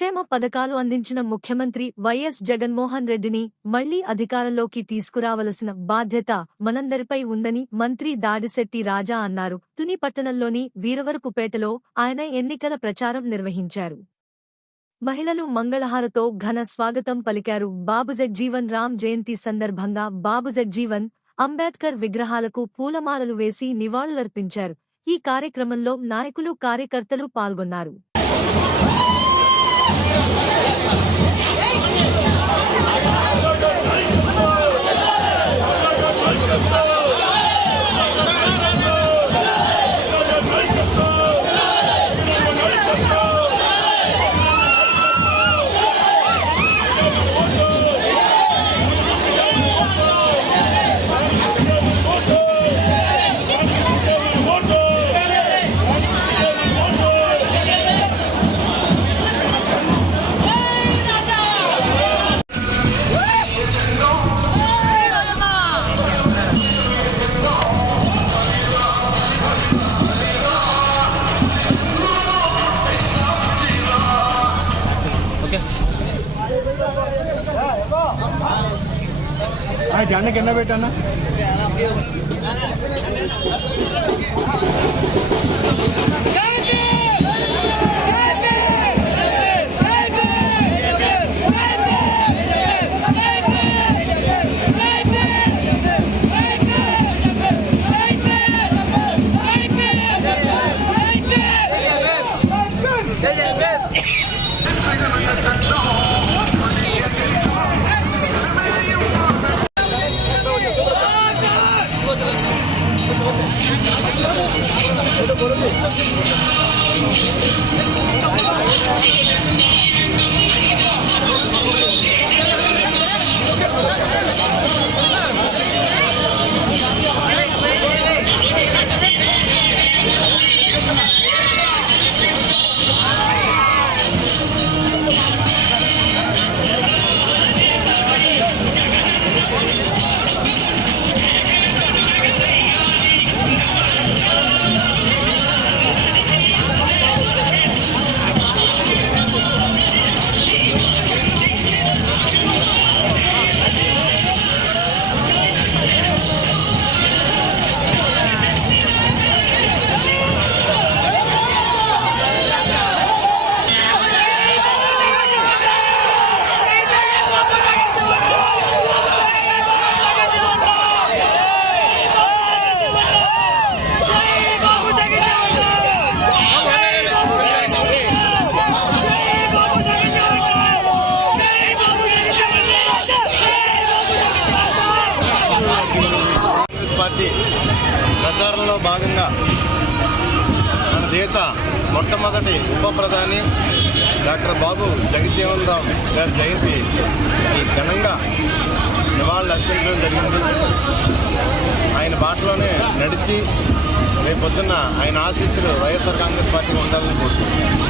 సంక్షేమ పథకాలు అందించిన ముఖ్యమంత్రి వైఎస్ జగన్మోహన్ రెడ్డిని మళ్లీ అధికారంలోకి తీసుకురావలసిన బాధ్యత మనందరిపై ఉందని మంత్రి దాడిశెట్టి రాజా అన్నారు. తుని పట్టణంలోని వీరవరపుపేటలో ఆయన ఎన్నికల ప్రచారం నిర్వహించారు. మహిళలు మంగళహారతో ఘన స్వాగతం పలికారు. బాబు జగ్జీవన్ రామ్ జయంతి సందర్భంగా బాబు జగ్జీవన్, అంబేద్కర్ విగ్రహాలకు పూలమాలలు వేసి నివాళులర్పించారు. ఈ కార్యక్రమంలో నాయకులు, కార్యకర్తలు పాల్గొన్నారు. జెండా కింద పెట్టానా ప్రచారంలో భాగంగా మన దేశ మొట్టమొదటి ఉప ప్రధాని డాక్టర్ బాబు జగజ్జీవన్ రామ్ గారి జయంతి ఘనంగా నివాళులు అర్పించడం జరిగింది. ఆయన బాటలోనే నడిచి రేపొద్దున్న ఆయన ఆశీస్సులు వైఎస్ఆర్ కాంగ్రెస్ పార్టీకి ఉండాలని కోరుతున్నాను.